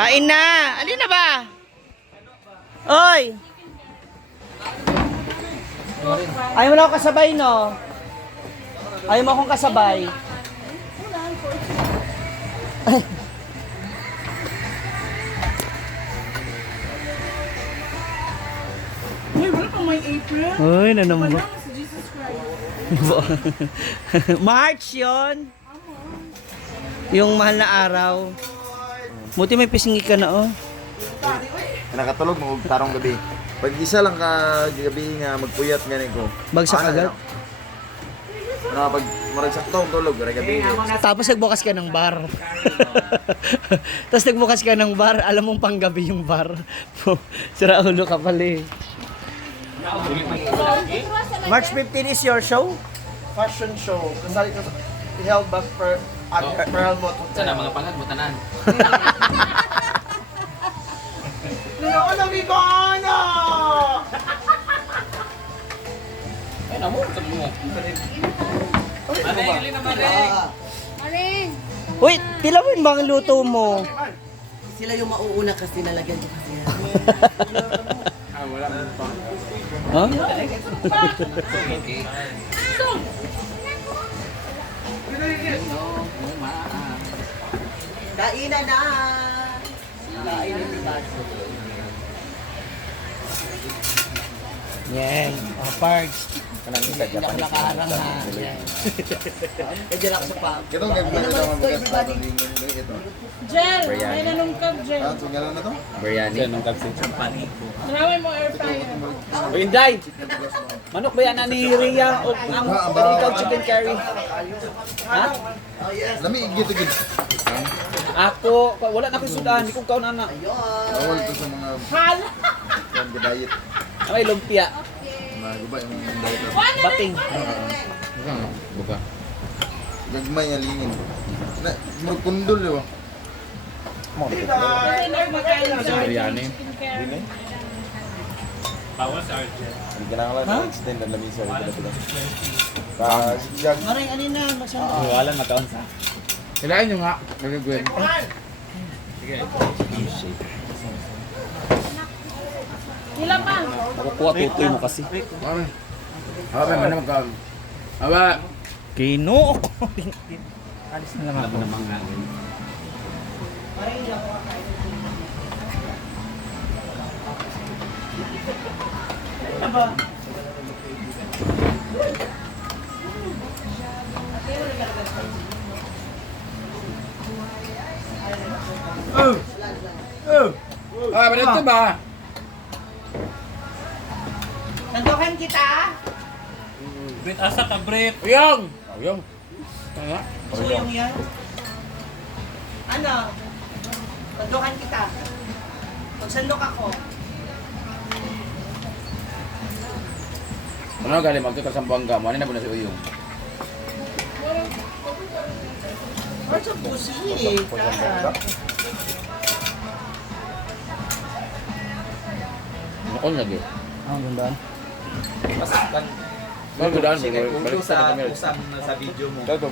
Kain na! Alin na ba? Oy! Ayaw mo na ako kasabay, no? Ayaw mo akong kasabay. Ay. Uy, wala pang may April. Uy, naman. Wala si Jesus Christ. March yon. Yung mahal na araw. Buti may pisingi ka na, oh. Nakatulog mo tarong gabi. Pag isa lang ka gabi nga magpuyat ganin ko. Bagsak agad. Pag marag sakto tulog ra gabi. Tapos nagbukas ka ng bar. Tapos nagbukas ka ng bar, alam mong panggabi yung bar. Sira ulo ka pala eh. March 15 is your show? Fashion show. Kasali ko held back per Helmut. Sana mga pangat mo tanan. Ako nabigana! Ay namo, sabi mo. Mare, ilin na mare. Maring! Uy, tilawin ba ang luto mo? Sila yung mauuna kasi nalagyan ko kasi. Ah, wala mo pa. Huh? Kainan na! Kainan ni Baso. Yan, parks. Kanang isa Hindi ako nakaharang ha. Eh, dyan ako sa pub. Kitong gabi na naman mga ito. Jel, may nanungkab, Jel. Ah, tungalan na to? Biryani. Nung kapsin. Marawin mo air fryer. O Inday! Manok ba yan na ni Rhea o ang ikaw chicken curry? Ha? Lami gito gid. Ako, wala na akong sudan, hindi ko kaon ana. Bawal to sa mga Hala! diet. May lumpia. Maguba yung diet. Bating. Buka. Gagmay nga lingin. Na murkundol yo. Dinner magkain sa biryani. chicken curry. Hindi ka na lang extend ang lamisa rin pala. Sigsag. Maring, alin na, masyado. Wala makaon sa. Kailangan nyo nga. Nagagawin. Hila pa. Nakukuha tutoy mo kasi. Aba man magkaon. Aba. Kino. Alis na naman. Alam mo namang nga. Ah, ito ba? Nandokan kita? Brit asa ka Brit. Uyong. Uyong. Suyong yan? Ano? Nandokan kita. Magsandok ako. Ano galing magkita sa Buanga? Mani na po na si Uyong. Or sa pusi. Nakon lagi. Ang gandaan. Balik ko daan. Balik sa usam sa video mo. Ito,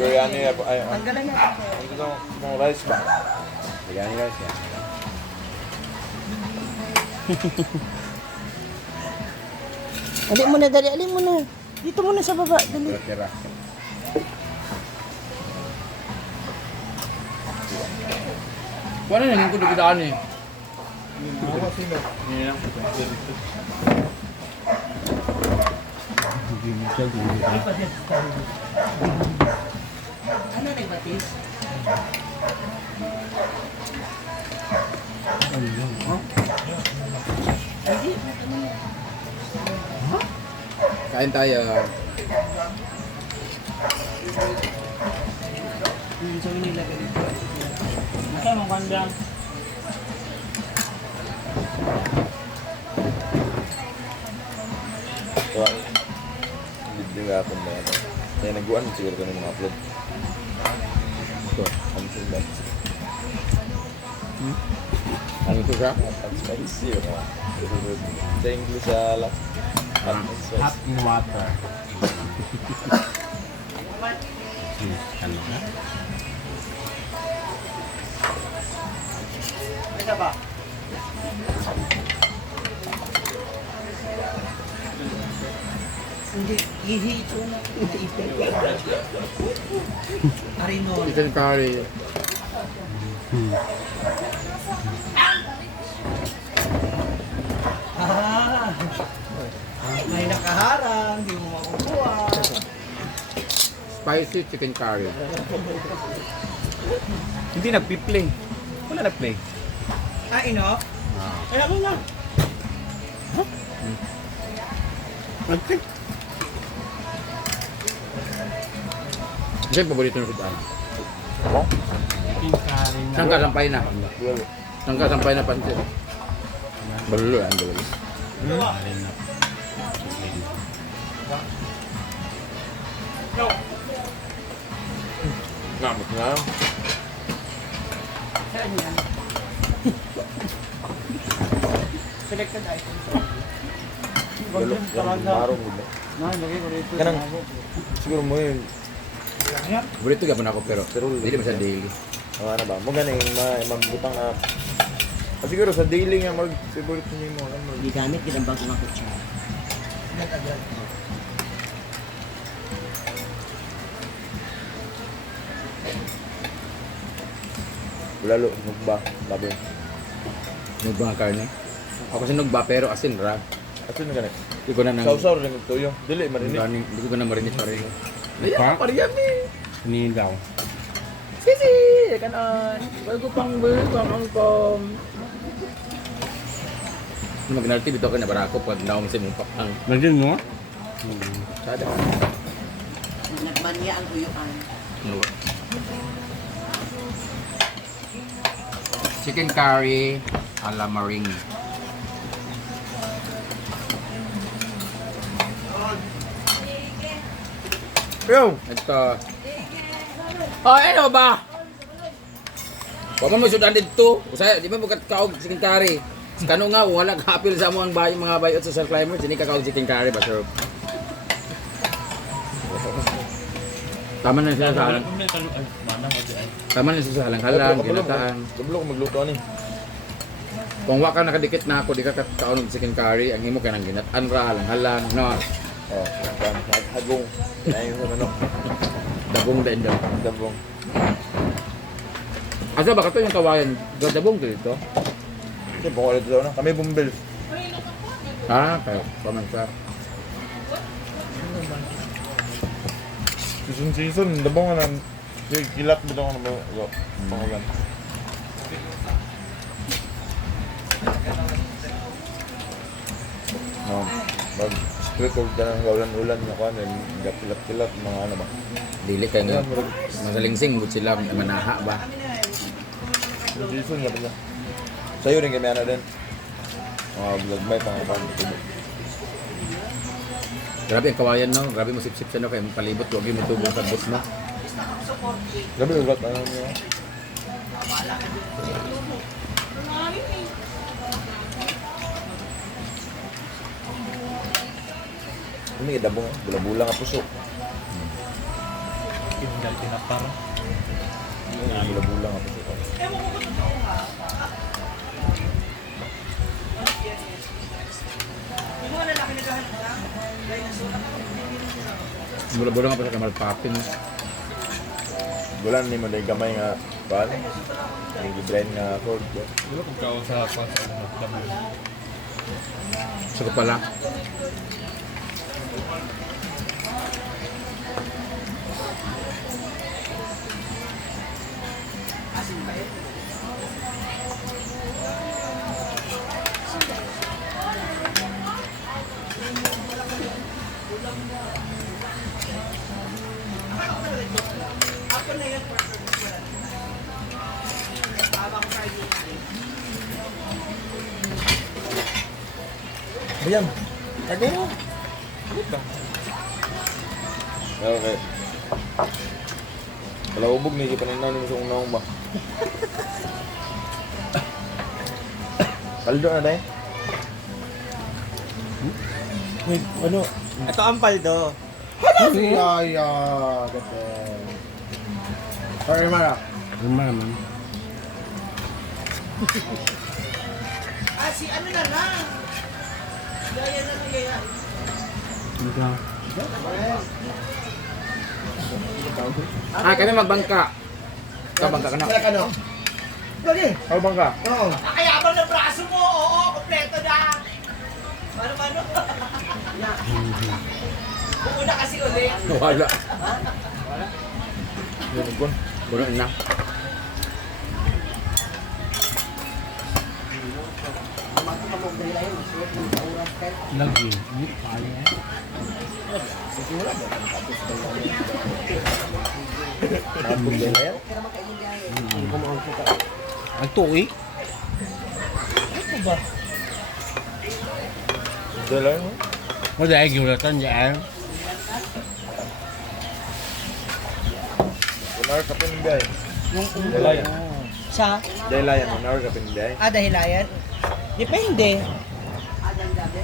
biryani ay Tanggalan niya. ito mga rice ba? Biryani rice ya. Alin mo na, dali. Alin mo na. Dito muna sa baba. Dali. Tira. Kuha na yung kudo kitaan eh. Ano na batis? Kain tayo. So, nilagay dito. Ito, maganda. Ito. Video nga ako na ito. Kaya nag-uwan siguro ko ng mga upload. Ito. Ang sundan. Ano ito ka? Ang spicy. Sa English ala. Hot in water. Ano na? Isa pa. Hindi, ihito na. Arinol. Chicken curry. Ah, may nakaharang, hindi mo makukuha. Spicy chicken curry. Hindi nagpi-play. Wala nag-play. Ah, ino? Kaya ako na. Okay. Ito yung paborito ng sudan. Saan ka sampay na? Saan ka sampay na pansit? Balulo yan, balulo. Ngamit nga. Saan yan? Selected items. Galok yan, marong mo. Lagay ko dito. Kanang, siguro mo yun. Paborito gapon ako pero hindi mo sa daily. Ano ba? Mo ganing magbutang na. Siguro sa daily nga mag-favorite niyo mo. Hindi gamit, ginambang mga kutsara. Lalo, nugba, labi. Nugba ang karne? Ako kasi nugba pero asin ra. Asin na ganit? Hindi ko na nang... Sausaw rin ito yung dili, marinig. Hindi ko na marinig pa rin. Ayan, pariyam eh! Sinilaw. Sisi! Kanon! Bago pang angkom! Mag-nartib ito ka na barako pag naong simumpak ang... Nandiyan mo? Sada. Nagmanya ang uyuan. Ano? Chicken curry a la maring. Yo! Ito. Oh, ano ba? Huwag mo sudan dito. Usay, di ba mo kaog chicken curry? Kano nga, wala kapil sa mo ang mga bayot sa Sir Climber, hindi ka kaog chicken curry ba, sir? Tama na siya sa halang. Tama na siya sa halang-halang, ginataan. Gablo ko magluto ni. Kung waka nakadikit na ako, di ka kaon ng chicken curry, ang imo ka nang ginataan ra, halang-halang, no? Oh, hagong. Ayun sa manok. Dabong din daw. Dabong. Asa ba kato yung kawayan? Dabong dito? Hindi, bukol ito daw na. Kami bumbil. Ah, kayo. Pamansa. Season, dabong na. Kilat mo daw na ba? Pangulan. No, mag-split or ka ng ulan-ulan na kung ano, gapilat-kilat, mga ano ba? Dili kayo nga. Masalingsing, but sila manaha ba? Jason, nga pala. Sa'yo rin kami ano din. Mga vlog may pangapan. Grabe ang kawayan no, grabe mo sip-sip siya no, kaya palibot, huwag yung matubong sa bus mo. Grabe yung ulat, ano niya? Ini kita dabong, bula-bula nga puso. Tinggal pinapar. Bula-bula nga puso. Bula-bula nga puso kamal papin. Bulan ni mo dahil gamay nga ban. Yung gibrain nga cord. Dilo kung kao sa damo. Saka pala. Ayan. Lagi mo. Okay. Kalau ubog nih paninaw ni sa unang ba. Paldo na dai. Wait, ano? Ito ang paldo. Ay, Sorry, Mara. Naman. Si ano na lang. Gaya na gaya. Kami magbangka. Ikaw bangka ka na. Kaya ka no? Lagi. Ikaw bangka. Oo. Nakayabang ng braso mo. Oo, kompleto na. Mano? Puuna kasi ulit. Wala. Wala na. Lagi. Nagtuwi? Wala ay gulatan dyan. Sa? Dahilayan? Depende.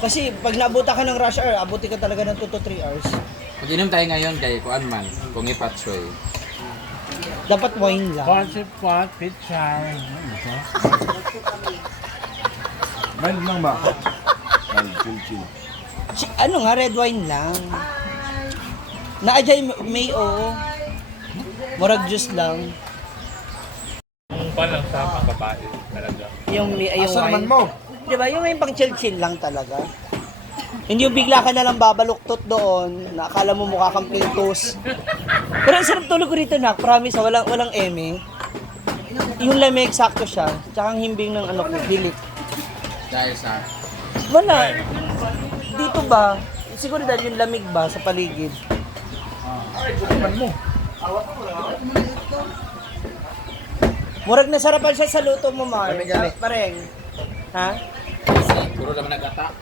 Kasi pag naabutan ka ng rush hour, abuti ka talaga ng 2 to 3 hours. Mag-inom tayo ngayon kay Kuan man, kung ipatsoy. Dapat wine lang. Concept pot, pizza. Ano to? Mild lang ba? Chill. Ano nga, red wine lang. Naajay may oo. Murag juice lang. Kung pa lang sa mga babae talaga. Yung Asa naman wine. mo? Diba, yung pang chill-chill lang talaga. Hindi yung bigla ka na lang babaluktot doon, na akala mo mukha kang pintos. Pero ang sarap tulog ko rito, Nak. Promise, walang eme. Yung lamig, sakto siya. Tsaka ang himbing ng ano, bilik. Dahil sa... Wala. Dito ba? Siguro dahil yung lamig ba sa paligid. Murag nasarapan siya sa luto mo, Mar. Gani. Pareng. Ha? Puro naman nagata.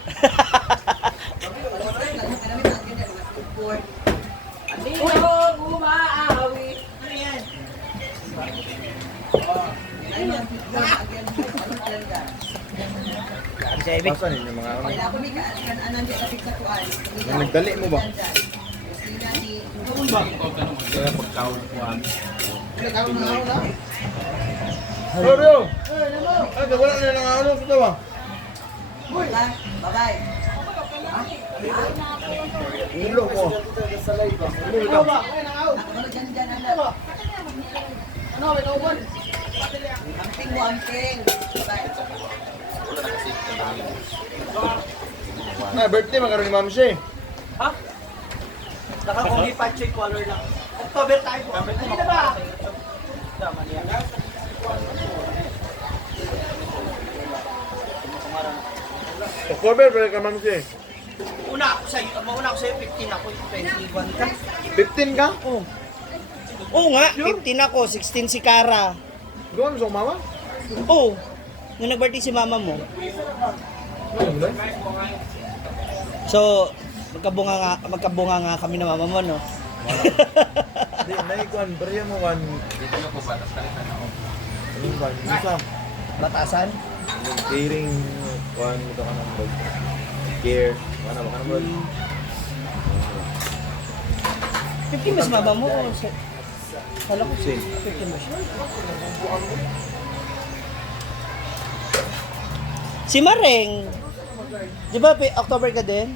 Pasan yun yung mga ano? Nagdali mo ba? Kaya pagkaupuan. Sorry! Ay, wala na lang ano sa tawa. Ulo ko. Ulo ba? Na, birthday magkaroon ni Ma'am Shay. Ha? Nakakuhi pa check color lang. October tayo po. Ano na ba? October, pero ka Ma'am Shay. Mauna ako sa'yo, 15 ako, 21 ka. 15 ka? Oo. Oo nga, 15 ako, 16 si Kara. Doon sa mama? Oo. Nung nag-birthday si mama mo. Ano ba? So, magkabunga nga kami na mama mo, no? Hindi, naikuan, bariya mo kan. Dito na po ba? Tapos kalitan ako. Anong ba? Isa. Batasan? Caring, kuan mo ka ng bag. Care. Ano ba ka ng bag? 15 mas mama mo. Kala ko Same. 15 mas. Si Mareng. Di ba, October ka din?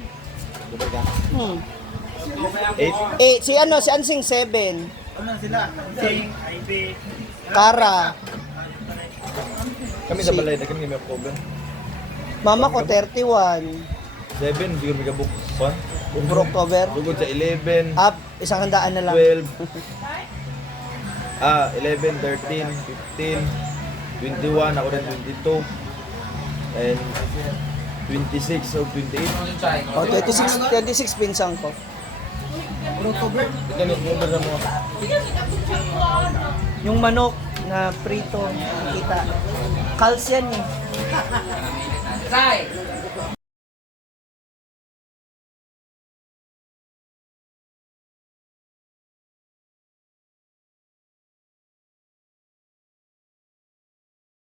Diba ka? 8? Si Ansing 7. Ano sila? Sing, Ivy. Kara. Kami sa balay, na kami may problem. Mama ko 31. 7, siguro may kabuk. 1? For October. Tugod sa 11, Up, 100 na lang. 12. 11, 13, 15, 21, ako rin 22. And 26 o 28. Oh, 26 pinsang ko. Ganun, number na mo. Yung manok na prito, kita. Calcium eh.